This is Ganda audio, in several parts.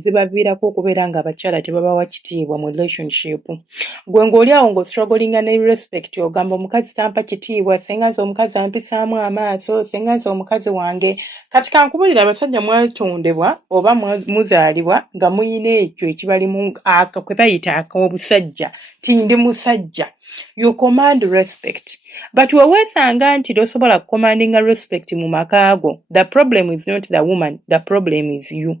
ezibaviirako okubeera nga abakyala tebabawa kitiibwa mu relationship. Gwe ng'oli awo ng'ostrugglinga ne respect ogamba omukazi tampa kitiibwa, senga nze omukazi ampisaamu amaaso, senga nze omukazi wange. Kati kankubulira abasajja mwatondebwa oba muzaalibwa nga muyina ekyo ekibalimu kwe bayita ak'obusajja, ti ndi musajja. You command respect. But weesanga nti tosobola kucommandinga respect mu makaago. The problem is not the woman, the problem is you.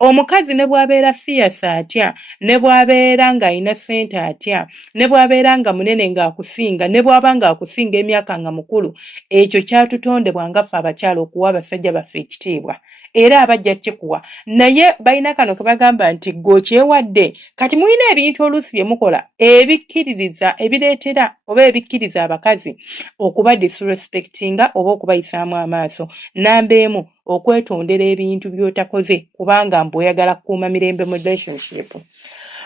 Omukazi ne bw'abeera fierce atya, ne bw'abeera ng'alina ssente atya, ne bw'abeera nga munene ng'akusinga, ne bw'aba ng'akusinga emyaka nga mukulu, ekyo kyatutondebwa nga ffe abakyala okuwa abasajja baffe ekitiibwa. Era abajja kikuwa. Naye balina kano ke bagamba nti gw'okyewadde. Kati mulina ebintu oluusi bye mukola ebikkiririza ebireetera oba ebikkiriza abakazi okuba disrespectinga oba okubayisaamu amaaso. Namba emu, okwetondera ebintu by'otakoze kubanga oyagala kukuuma mirembe mu relationship.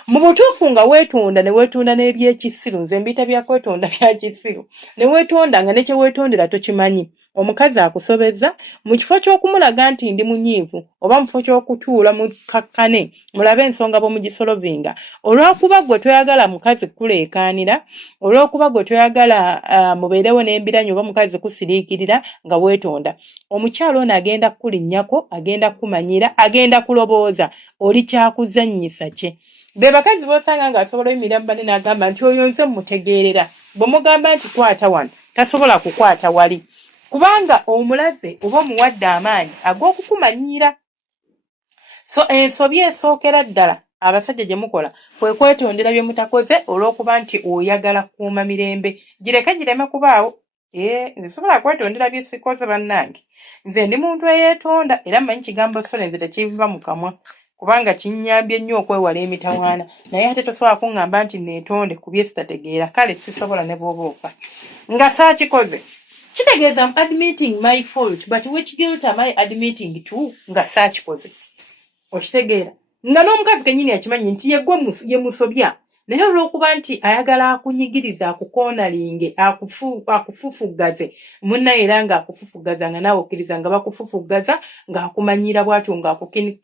Mu butuufu nga weetonda ne weetonda n'ebyekisiru, nze mbiyita bya kwetonda bya kisiru, ne weetonda nga ne kye weetondera tokimanyi. Omukazi akusobeza mu kifo ky'okumulaga nti ndi munyiivu oba mu kifo ky'okutuula mu kakkane mulabe ensonga bw'omugisolovinga. Olw'okuba gwe toyagala mukazi kuleekaanira, olw'okuba gwe toyagala mubeerewo n'embiranyi oba mukazi kusiriikirira nga weetonda, omukyala ono agenda kukulinnyako, agenda kumanyira, agenda kulobooza oli kyakuzannyisa kye. Be bakazi b'osanga ng'asobola oyimirira mu banne n'agamba nti oyo nze mutegeerera, bwe mugamba nti kwata wano tasobola kukwata wali. Kubanga omulaze oba omuwadde amaanyi ag'okukumanyira. So ensobi esookera ddala abasajja gye mukola kwe kwetondera bye mutakoze olw'okuba nti oyagala kukuuma mirembe. Gireke gireme kubaawo. Nze sobola kwetondera bye sikoze bannange. Nze ndi muntu eyeetonda era mmanyi kigambo sole nze tekiva mu kamwa. Kubanga kinnyambye nnyo okwewala emitawaana. Naye ate tosobola kuŋŋamba nti neetonde ku bye sitategeera. Kale sisobola ne bw'oba ofa. Nga saakikoze. Kitegeeza I'm admitting my fault, but which guilt am I admitting to? Nga saakikoze. Okitegeera. Nga n'omukazi kennyini akimanyi nti ye musobya. Naye olw'okuba nti ayagala akunyigiriza, akukoonalinge, akufufuggaze. Munnaye era ng'akufufugaza nga naawe okkiriza nga bakufufuggaza, ng'akumanyira bw'atyo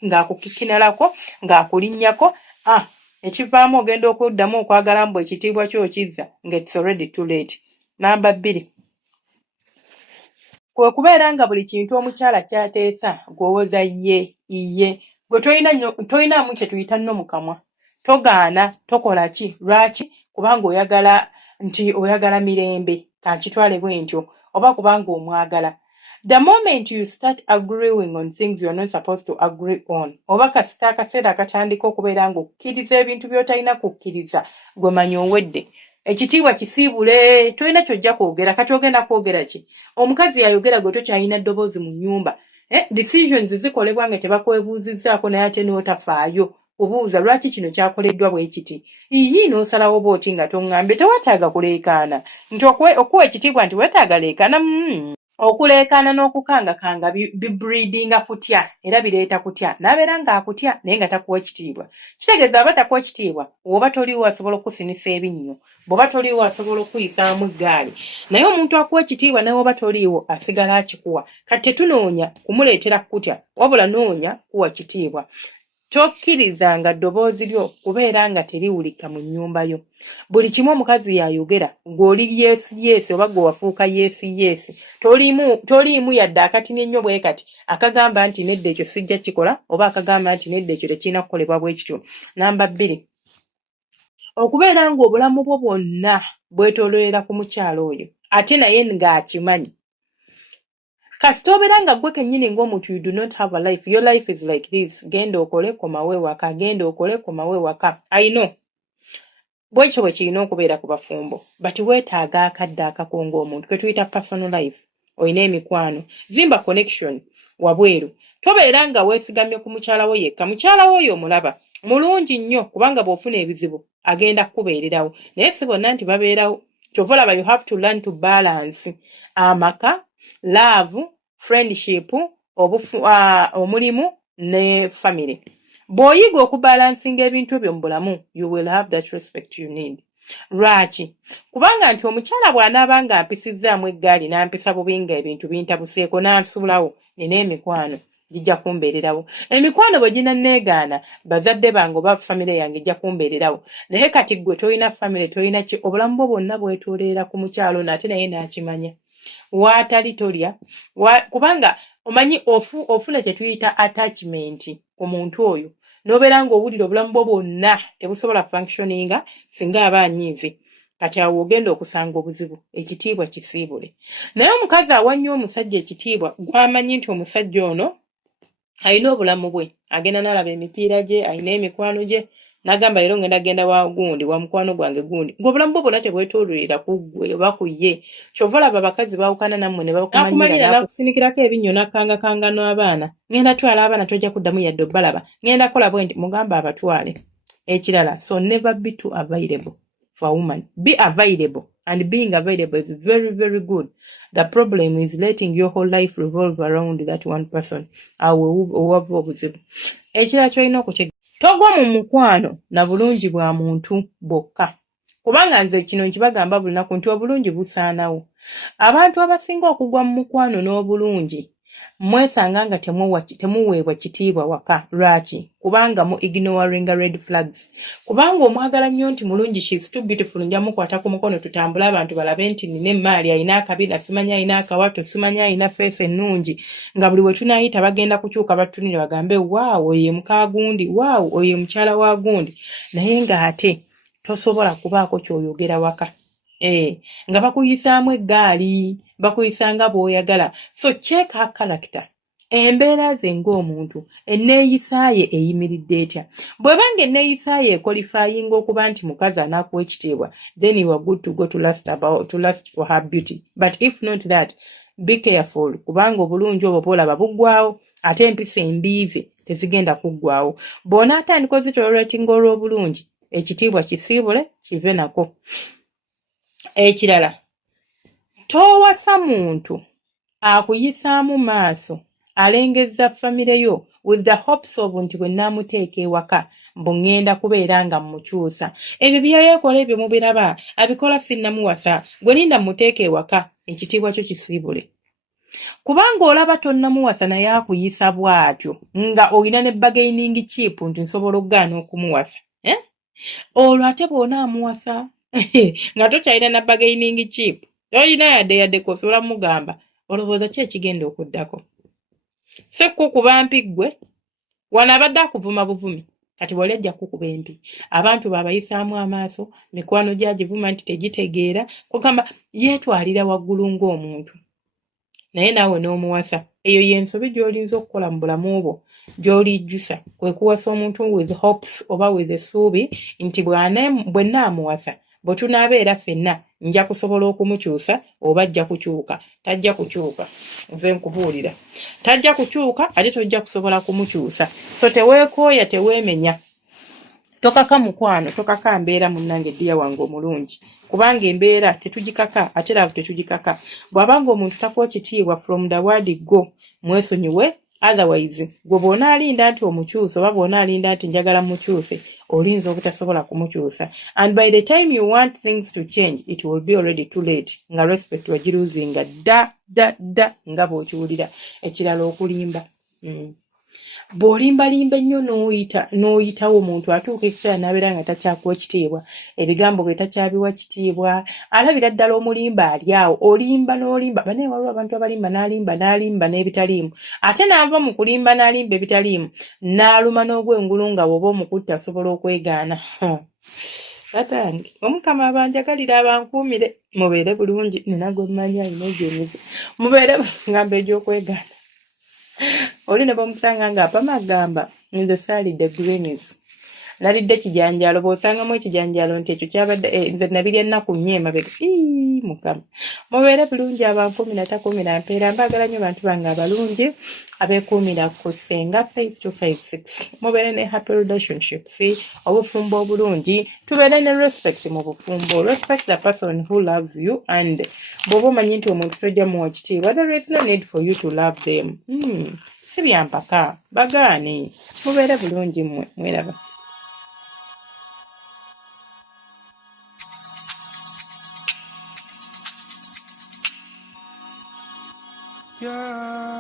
ng'akukikinalako, ng'akulinnyako. Ekivaamu ogenda okuddamu okwagala mbu ekitiibwa ky'okizza nga it's already too late. Namba 2. Kwe kubeera nga buli kintu omukyala kyateesa gwowoza iye gwe toyinaamu kye tuyita nno mu kamwa. Togaana, tokola ki, lwaki? Kubanga oyagala mirembe, kankitwale bwe ntyo, oba kubanga omwagala. The moment you start agreeing on things you are not supposed to agree on, oba kasita akaseera akatandika okubeera ng'okkiriza ebintu by'otalina kukkiriza, gwe manya owedde. Ekitiibwa kisiibule, tolina kyojja kwogera, kati ogenda kwogera ki? Omukazi yayogera gwe tokyalina ddoboozi mu nnyumba. Decisions zikolebwa nga tebakwebuuzizzaako naye ate n'otafaayo. Obuuza lwaki kino kyakoleddwa bwe kiti. N'osalawo bw'oti nga toŋŋambye tewetaaga kuleekaana. Nti okuwa ekitiibwa nti wetaaga leekaana. Okuleekaana n'okukangakanga bibreedinga kutya era bireeta kutya. N'abeera ng'akutya naye nga takuwa ekitiibwa. Kitegeeza aba takuwa ekitiibwa oba toliwo asobola okukusinisa ebinnyo, bw'oba toliwo asobola okuyisaamu eggaali. Naye omuntu akuwa ekitiibwa naye oba toliwo asigala akikuwa. Kati tetunoonya kumuleetera kutya, wabula noonya kuwa kitiibwa. Tokkirizanga ddoboozi lyo kubeera nga teriwulika mu nnyumba yo. Buli kimu omukazi yayogera ng'oli yes oba gwe wafuuka yes. Toliimu yadde akatini ennyo bwe kati akagamba nti nedda ekyo sijja kikola oba akagamba nti nedda ekyo tekirina kukolebwa bwe kityo. Namba 2. Okubeera ng'obulamu bwo bwonna bwetooloolera ku mukyala oyo ate naye ng'akimanyi. Kasita obeera nga gwe kennyini ng'omuntu you do not have a life, your life is like this. Genda okole komawe waka, genda okole komawe waka. I know. Bwekyo bwe kirina okubeera ku bafumbo. But weetaaga akadde akakonga omuntu ke tuyita personal life. Oyina emikwano. Zimba connection wabweru. Tobeera nga weesigamye ku mukyala wo yekka. Mukyala wo oyo omulaba. Mulungi nnyo kubanga bw'ofuna ebizibu agenda kukubeererawo. Naye si bonna nti babeerawo. Kyova olaba you have to learn to balance amaka, love, friendship, omulimu ne family. Bw'oyiga okubalansinga ebintu byo mu bulamu, you will have that respect you need. Lwaki? Kubanga nti omukyala bw'anaaba nga ampisizzaamu eggaali n'ampisa bubi nga ebintu bintabuseeko n'ansuulawo nina emikwano. jijja kumbeererawo. Emikwano bwe ginanneegaana bazadde bange oba famire yange ejja kumbeererawo. Naye kati gwe tolina famire tolina ki obulamu bwo bwonna bwetoolera ku mukyalo nate naye n'akimanya. Waatali tolya kubanga omanyi ofuna kye tuyita attachment ku muntu oyo n'obeera ng'owulira obulamu bwo bwonna tebusobola functioninga singa aba anyiize. Kati awo ogenda okusanga obuzibu, ekitiibwa kisiibule. Naye omukazi awa nnyo omusajja ekitiibwa gw'amanyi nti omusajja ono alina obulamu bwe, agenda n'alaba emipiira gye, alina emikwano gye, n'agamba leero ngenda genda wa gundi wa mukwano gwange gundi, ng'obulamu bwo bwonna tebwetoololera ku ggwe oba ku ye. Kyova olaba abakazi baawukana nammwe ne bakumanyira n'akusinikirako ebinnyo n'akangakanga n'abaana, ngenda twala abaana tojja kuddamu yadde obbalaba, ngenda kola bwe nti mugamba abatwale. Ekirala, so never be too available for a woman. Be available, and being available is very, very good. The problem is letting your whole life revolve around that one person. Awo obuzibu. Ekirala kyolina okutegeera. Togwa mu mukwano na bulungi bwa muntu bokka. Kubanga nze kino nkibagamba buli lunaku nti obulungi busaanawo. Abantu abasinga okugwa mu mukwano n'obulungi mwesanga nga temuweebwa kitiibwa waka. Lwaki? Kubanga mu ignoring red flags. Kubanga omwagala nnyo nti mulungi, she's too beautiful, nja mukwata ku mukono tutambule abantu balabe nti nina emmaali, alina akabina, simanya alina akawato, simanya alina feesi ennungi, nga buli we tunaayita bagenda kukyuka batunire bagambe waawo oyo muka gundi, waawo oyo mukyala wa gundi. Naye ng'ate tosobola kubaako ky'oyogera waka. Nga bakuyisaamu eggaali, bakuyisanga bw'oyagala. So check her character. Embeera ze ng'omuntu, enneeyisaaye eyimiridde etya. Bw'ebanga enneeyisaaye equalifying okuba nti mukazi anaakuwa ekitiibwa, then you are good to go to last for her beauty. But if not that, be careful, kubanga obulungi obwo bw'olaba buggwaawo, ate empisa embiize tezigenda kuggwaawo. Bw'onaatandika ozitoleratinga olw'obulungi, ekitiibwa kisiibule kive nako. Ekirala, towasa muntu akuyisaamu maaso alengezza famire yo with the hopes of nti bwe naamuteeka ewaka mbu ngenda kubeera nga mmukyusa. Ebyo byeyeekola ebyo mubiraba, abikola sinnamuwasa, gwe linda mmuteeka ewaka, ekitiibwa kyo kisiibule. Kubanga olaba tonnamuwasa naye akuyisa bw'atyo nga olina ne bargaining chip nti nsobola okugaana okumuwasa. Olwo ate bw'onaamuwasa nga tokyalina na bargaining chip, toyina yadde kosobola mugamba, olowooza ki ekigenda okuddako? Sekko kuba mpi ggwe, wano abadde akuvuma buvumi, kati bw'oli ajja kukuba empi. Abantu baabayisaamu amaaso, mikwano gyagivuma nti tegitegeera, kugamba yeetwalira waggulu ng'omuntu. Naye naawe n'omuwasa, eyo y'ensobi gy'olinza okukola mu bulamu bwo, gy'olijjusa, kwe kuwasa omuntu with hopes oba with essuubi nti bwe nnaamuwasa, bwe tunaabeera ffenna nja kusobola okumukyusa oba ajja kukyuka. Tajja kukyuka, nze nkubuulira. Tajja kukyuka ate tojja kusobola kumukyusa. So teweekooya, teweemenya. Tokaka mukwano, tokaka mbeera munnange ddiya wange omulungi. Kubanga embeera tetugikaka, ate laavu tetugikaka. Bw'abanga omuntu takuwa kitiibwa from the word go, mwesonyiwe. Otherwise, gwe bw'onaalinda nti omukyusa oba bw'onaalinda nti njagala mukyuse, olinza obutasobola kumukyusa. And by the time you want things to change, it will be already too late. Nga respect wagiruzinga da nga bw'okiwulira. Ekirala okulimba. Bw'olimbalimba ennyo n'oyitawo omuntu atuuka ekiseera n'abeera nga takyakuwa kitiibwa, ebigambo bye takyabiwa kitiibwa, alabira ddala omulimba ali awo, olimba n'olimba. Banaye waliwo abantu abalimba n'alimba n'ebitaliimu, ate n'ava mu kulimba n'alimba ebitaliimu n'aluma n'ogwengulu nga bw'oba omukutte asobola okwegaana. Batange, Omukama abanjagalira abankuumire, mubeere bulungi. Nina gwe mmanyi alina egyemizi, mubeere ngamba egy'okwegaana. Oli ne bamusanga ng'apama agamba nze saalidde greens, nalidde kijanjaalo. Bw'osangamu ekijanjaalo nti ekyo kyabadde nze nabirya ennaku nnya emabega. Mukama, mubeere bulungi abankuumira takuumira mpeera. Mbaagala nnyo bantu bange abalungi abeekuumira ku Ssenga Faith 256. Mubeere ne happy relationships, obufumbo obulungi, tubeere ne respect mu bufumbo. Respect the person who loves you, and bw'oba omanyi nti omuntu tojja muwa kitiibwa, there is no need for you to love them. Si byampaka, bagaane. Mubeere bulungi mmwe, mweraba. Yeah.